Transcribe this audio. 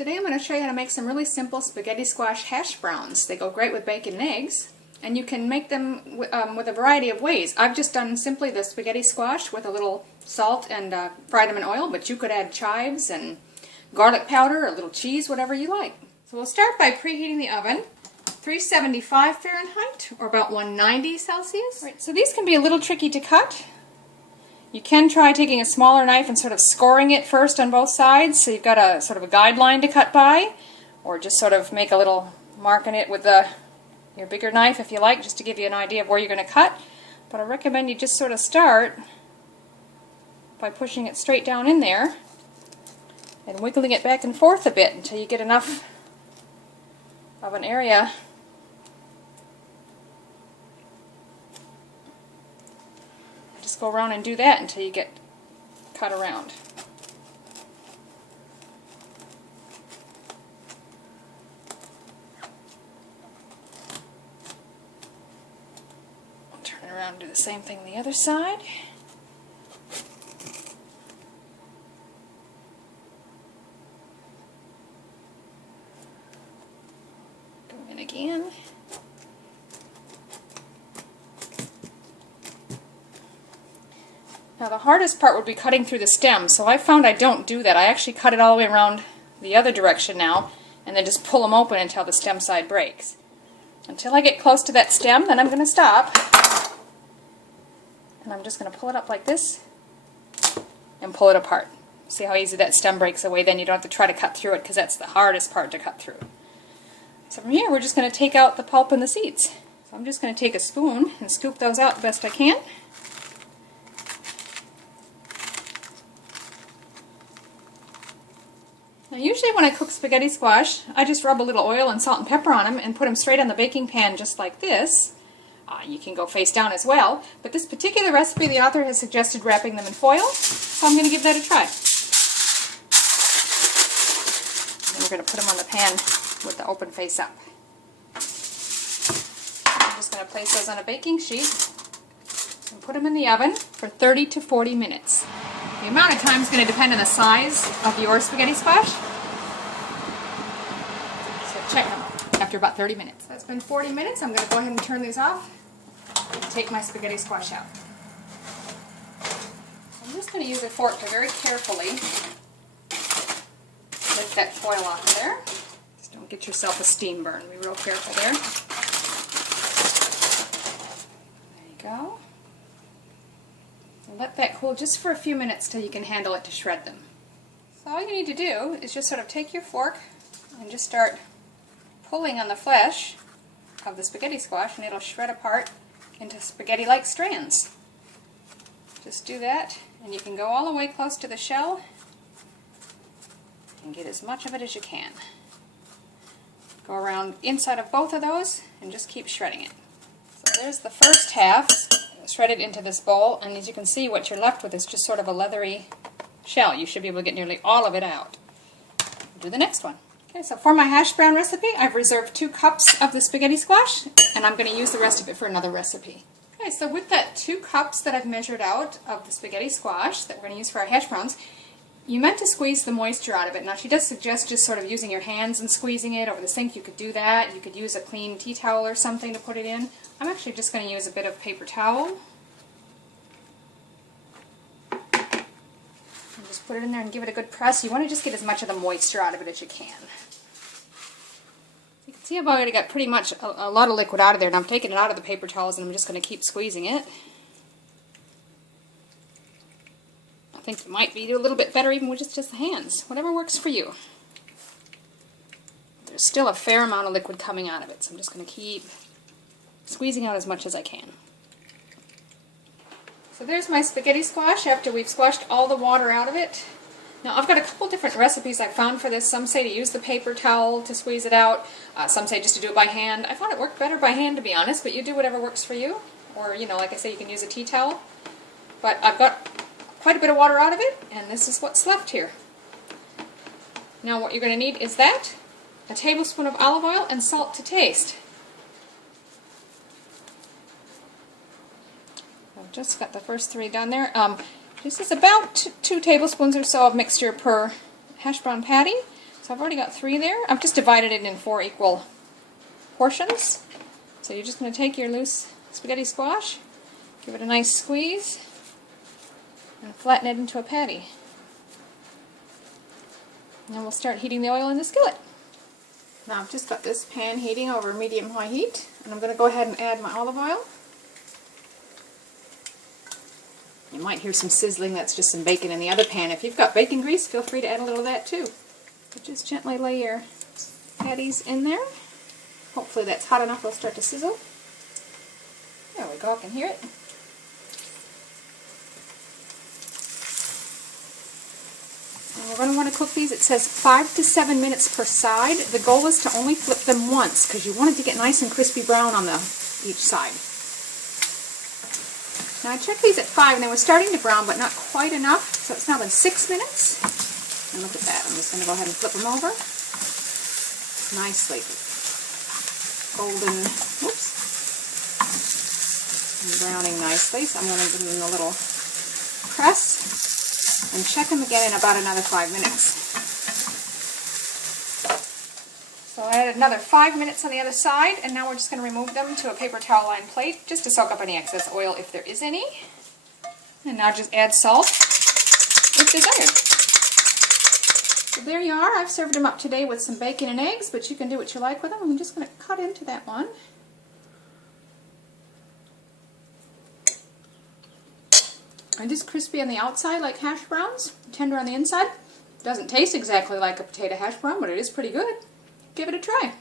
Today I'm going to show you how to make some really simple spaghetti squash hash browns. They go great with bacon and eggs, and you can make them with a variety of ways. I've just done simply the spaghetti squash with a little salt and fried them in oil, but you could add chives and garlic powder or a little cheese, whatever you like. So we'll start by preheating the oven, 375 Fahrenheit or about 190 Celsius. Right, so these can be a little tricky to cut. You can try taking a smaller knife and sort of scoring it first on both sides, so you've got a sort of a guideline to cut by, or just sort of make a little mark in it with your bigger knife if you like, just to give you an idea of where you're going to cut. But I recommend you just sort of start by pushing it straight down in there and wiggling it back and forth a bit until you get enough of an area go around and do that until you get cut around. I'll turn it around and do the same thing on the other side. Go in again. Now the hardest part would be cutting through the stem, so I found I don't do that. I actually cut it all the way around the other direction now, and then just pull them open until the stem side breaks. Until I get close to that stem, then I'm going to stop. And I'm just going to pull it up like this, and pull it apart. See how easy that stem breaks away? Then you don't have to try to cut through it, because that's the hardest part to cut through. So from here, we're just going to take out the pulp and the seeds. So I'm just going to take a spoon and scoop those out the best I can. Now usually when I cook spaghetti squash, I just rub a little oil and salt and pepper on them and put them straight on the baking pan just like this. You can go face down as well, but this particular recipe the author has suggested wrapping them in foil, so I'm going to give that a try. And then we're going to put them on the pan with the open face up. I'm just going to place those on a baking sheet and put them in the oven for 30 to 40 minutes. The amount of time is going to depend on the size of your spaghetti squash. So check them after about 30 minutes. That's been 40 minutes. I'm going to go ahead and turn these off and take my spaghetti squash out. I'm just going to use a fork to very carefully lift that foil off of there. Just don't get yourself a steam burn. Be real careful there. There you go. Let that cool just for a few minutes till you can handle it to shred them. So all you need to do is just sort of take your fork and just start pulling on the flesh of the spaghetti squash, and it'll shred apart into spaghetti-like strands. Just do that, and you can go all the way close to the shell and get as much of it as you can. Go around inside of both of those and just keep shredding it. So there's the first half. Shred it into this bowl, and as you can see, what you're left with is just sort of a leathery shell. You should be able to get nearly all of it out. Do the next one. Okay, so for my hash brown recipe, I've reserved 2 cups of the spaghetti squash, and I'm going to use the rest of it for another recipe. Okay, so with that 2 cups that I've measured out of the spaghetti squash that we're going to use for our hash browns, you meant to squeeze the moisture out of it. Now she does suggest just sort of using your hands and squeezing it over the sink. You could do that. You could use a clean tea towel or something to put it in. I'm actually just going to use a bit of paper towel. And just put it in there and give it a good press. You want to just get as much of the moisture out of it as you can. You can see I've already got pretty much a lot of liquid out of there, and I'm taking it out of the paper towels and I'm just going to keep squeezing it. I think it might be a little bit better even with just the hands. Whatever works for you. There's still a fair amount of liquid coming out of it, so I'm just going to keep squeezing out as much as I can. So there's my spaghetti squash after we've squashed all the water out of it. Now I've got a couple different recipes I found for this. Some say to use the paper towel to squeeze it out. Some say just to do it by hand. I found it worked better by hand, to be honest, but you do whatever works for you. Or, you know, like I say, you can use a tea towel. But I've got quite a bit of water out of it, and this is what's left here. Now what you're going to need is that, a tablespoon of olive oil, and salt to taste. I've just got the first 3 done there. This is about 2 tablespoons or so of mixture per hash brown patty. So So I've already got 3 there. I've just divided it in 4 equal portions. So you're just going to take your loose spaghetti squash, give it a nice squeeze, and flatten it into a patty. And then we'll start heating the oil in the skillet. Now I've just got this pan heating over medium-high heat, and I'm going to go ahead and add my olive oil. You might hear some sizzling, that's just some bacon in the other pan. If you've got bacon grease, feel free to add a little of that too. But just gently lay your patties in there. Hopefully that's hot enough they'll start to sizzle. There we go, I can hear it. And we're going to want to cook these, it says 5 to 7 minutes per side. The goal is to only flip them once because you want it to get nice and crispy brown on each side. Now I checked these at 5 and they were starting to brown but not quite enough, so it's now been 6 minutes. And look at that, I'm just going to go ahead and flip them over. Nicely golden, whoops, and browning nicely, so I'm going to give them a little press and check them again in about another 5 minutes. So I added another 5 minutes on the other side, and now we're just going to remove them to a paper towel lined plate just to soak up any excess oil if there is any. And now just add salt if desired. So there you are. I've served them up today with some bacon and eggs, but you can do what you like with them. I'm just going to cut into that one. And just crispy on the outside like hash browns, tender on the inside. Doesn't taste exactly like a potato hash brown, but it is pretty good. Give it a try.